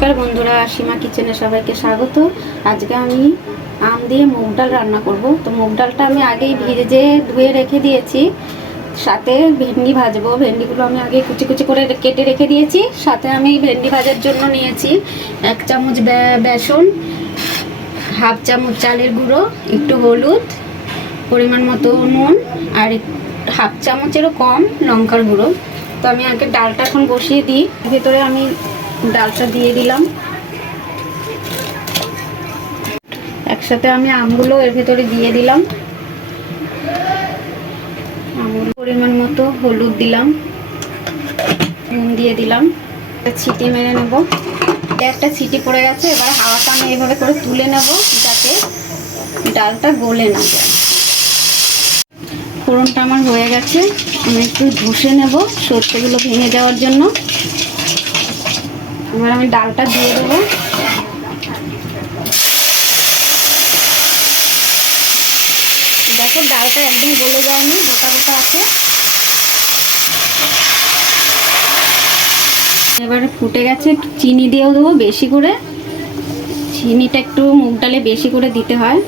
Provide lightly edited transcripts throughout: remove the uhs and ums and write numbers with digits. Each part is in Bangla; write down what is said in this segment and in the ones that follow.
নমস্কার বন্ধুরা, সীমা কিচেনে সবাইকে স্বাগত। আজকে আমি আম দিয়ে মুগ ডাল রান্না করব। তো মুগ ডালটা আমি আগেই ভেজে ধুয়ে রেখে দিয়েছি, সাথে ভেন্ডি ভাজবো। ভেন্ডিগুলো আমি আগে কুচি কুচি করে কেটে রেখে দিয়েছি। সাথে আমি ভেন্ডি ভাজার জন্য নিয়েছি 1 চামচ বেসন, হাফ চামচ চালের গুঁড়ো, একটু হলুদ, পরিমাণ মতো নুন, আর হাফ চামচেরও কম লঙ্কার গুঁড়ো। তো আমি আগে ডালটা এখন বসিয়ে দিই। ভেতরে আমি ডালটা দিয়ে দিলাম, একসাথে আমি আমগুলো এর ভেতরে দিয়ে দিলাম। আমগুলো পরিমাণ মতো হলুদ দিলাম, নুন দিয়ে দিলাম। ছিটি মেরে নেব। একটা ছিটি পড়ে গেছে, এবার হাওয়াটা আমি এভাবে করে তুলে নেব যাতে ডালটা গলে না যায়। ফোড়নটা আমার হয়ে গেছে, আমি একটু ঘষে নেব সর্ষেগুলো ভেঙে যাওয়ার জন্য। এবার আমি ডালটা দিয়ে দেবো। দেখো ডালটা একদম গলে যায়নি, গোটা গোটা আছে। এবারে ফুটে গেছে, চিনি দিয়েও দেবো বেশি করে। চিনিটা একটু মুগ ডালে বেশি করে দিতে হয়,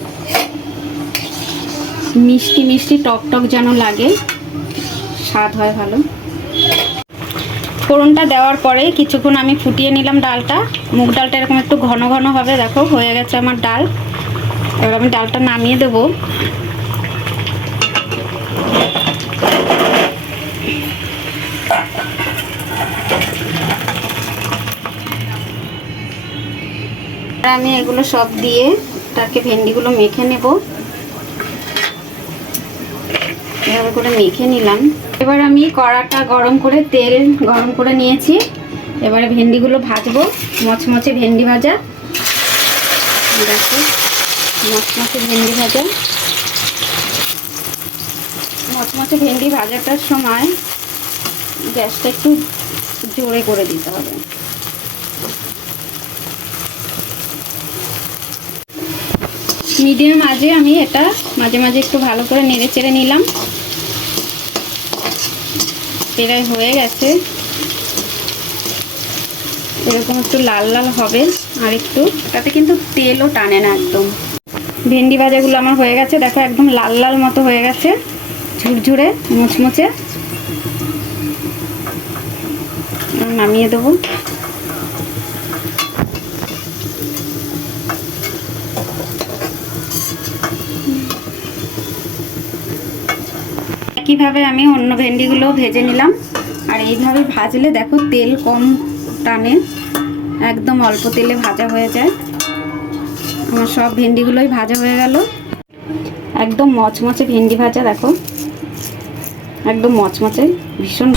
মিষ্টি মিষ্টি টক টক যেন লাগে, স্বাদ হয় ভালো। ফোড়নটা দেওয়ার পরে কিছুক্ষণ আমি ফুটিয়ে নিলাম ডালটা। মুগ ডালটা এরকম একটু ঘন ঘন হবে। দেখো হয়ে গেছে আমার ডাল। এবার আমি ডালটা নামিয়ে দেব। আমি এগুলো সব দিয়ে তাকে ভেন্ডিগুলো মেখে নেব। এভাবে করে মেখে নিলাম। এবার আমি কড়াটা গরম করে তেল গরম করে নিয়েছি। এবারে ভেন্ডিগুলো ভাজবো, মচমচে ভেন্ডি ভাজা। দেখো মচমচে ভেন্ডি ভাজা। মচমচে ভেন্ডি ভাজাটার সময় গ্যাসটা একটু জোরে করে দিতে হবে। মিডিয়াম আঁচে আমি এটা মাঝে মাঝে একটু ভালো করে নেড়ে চেড়ে নিলাম। প্রায় হয়ে গেছে, এরকম একটু লাল লাল হবে আর একটু, তাতে কিন্তু তেলও টানে না একদম। ভেন্ডি ভাজাগুলো আমার হয়ে গেছে, দেখো একদম লাল লাল মতো হয়ে গেছে, ঝুরঝুরে মুচমুচে। নামিয়ে দেবো। একইভাবে আমি অন্য ভেন্ডিগুলো ভেজে নিলাম। আর এইভাবে ভাজলে দেখো তেল কম টানে, একদম অল্প তেলে ভাজা হয়ে যায়। আমার সব ভেন্ডিগুলোই ভাজা হয়ে গেল। একদম মচমচে ভেন্ডি ভাজা, দেখো একদম মচমচে, ভীষণ।